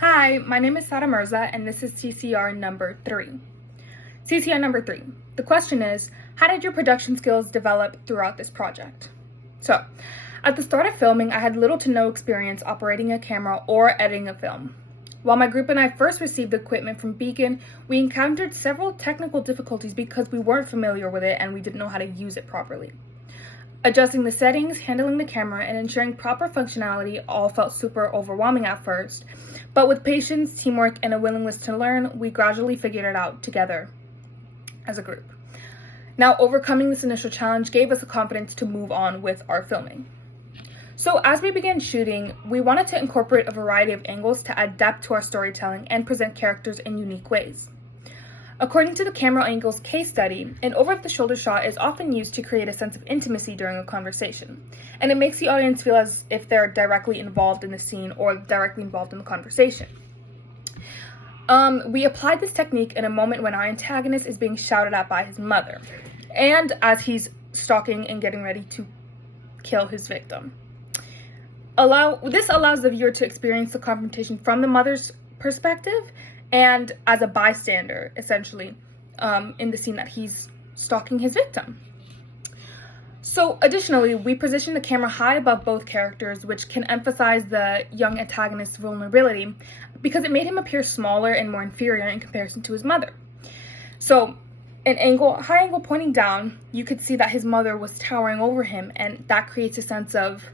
Hi, my name is Sara Mirza, and this is CCR number 3. CCR number 3. The question is, how did your production skills develop throughout this project? So, at the start of filming, I had little to no experience operating a camera or editing a film. While my group and I first received the equipment from Beacon, we encountered several technical difficulties because we weren't familiar with it and we didn't know how to use it properly. Adjusting the settings, handling the camera, and ensuring proper functionality all felt super overwhelming at first, but with patience, teamwork, and a willingness to learn, we gradually figured it out together as a group. Now, overcoming this initial challenge gave us the confidence to move on with our filming. So as we began shooting, we wanted to incorporate a variety of angles to add depth to our storytelling and present characters in unique ways. According to the Camera Angles case study, an over-the-shoulder shot is often used to create a sense of intimacy during a conversation, and it makes the audience feel as if they're directly involved in the scene or directly involved in the conversation. We applied this technique in a moment when our antagonist is being shouted at by his mother, and as he's stalking and getting ready to kill his victim. This allows the viewer to experience the confrontation from the mother's perspective and as a bystander, essentially, in the scene that he's stalking his victim. So, additionally, we position the camera high above both characters, which can emphasize the young antagonist's vulnerability because it made him appear smaller and more inferior in comparison to his mother. So, high angle pointing down, you could see that his mother was towering over him, and that creates a sense of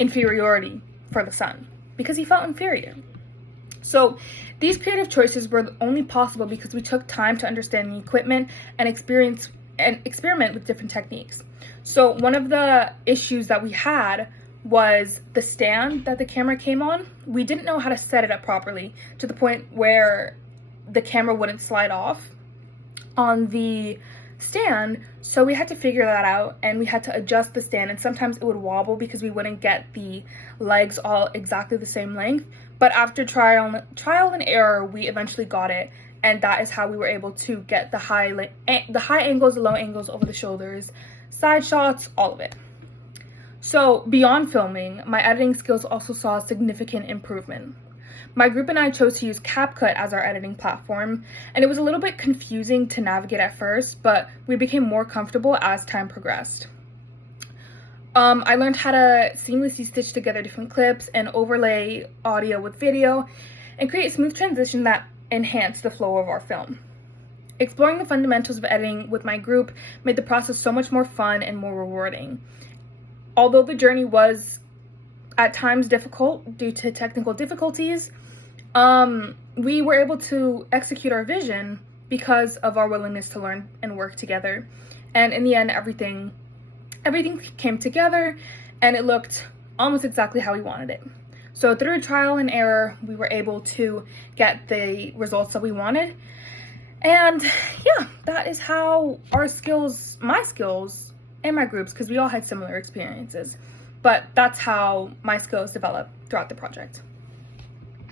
inferiority for the son because he felt inferior. So these creative choices were only possible because we took time to understand the equipment and experiment with different techniques. So one of the issues that we had was the stand that the camera came on. We didn't know how to set it up properly to the point where the camera wouldn't slide off on the stand, so we had to figure that out, and we had to adjust the stand, and sometimes it would wobble because we wouldn't get the legs all exactly the same length. But after trial and error, we eventually got it, and that is how we were able to get the high angles, the low angles over the shoulders, side shots, all of it. So beyond filming, my editing skills also saw a significant improvement. My group and I chose to use CapCut as our editing platform, and it was a little bit confusing to navigate at first, but we became more comfortable as time progressed. I learned how to seamlessly stitch together different clips and overlay audio with video and create smooth transition that enhanced the flow of our film. Exploring the fundamentals of editing with my group made the process so much more fun and more rewarding. Although the journey was at times difficult due to technical difficulties, we were able to execute our vision because of our willingness to learn and work together. And in the end, everything came together and it looked almost exactly how we wanted it. So through trial and error, we were able to get the results that we wanted. And yeah, that is how my skills and my groups, because we all had similar experiences, but that's how my skills developed throughout the project.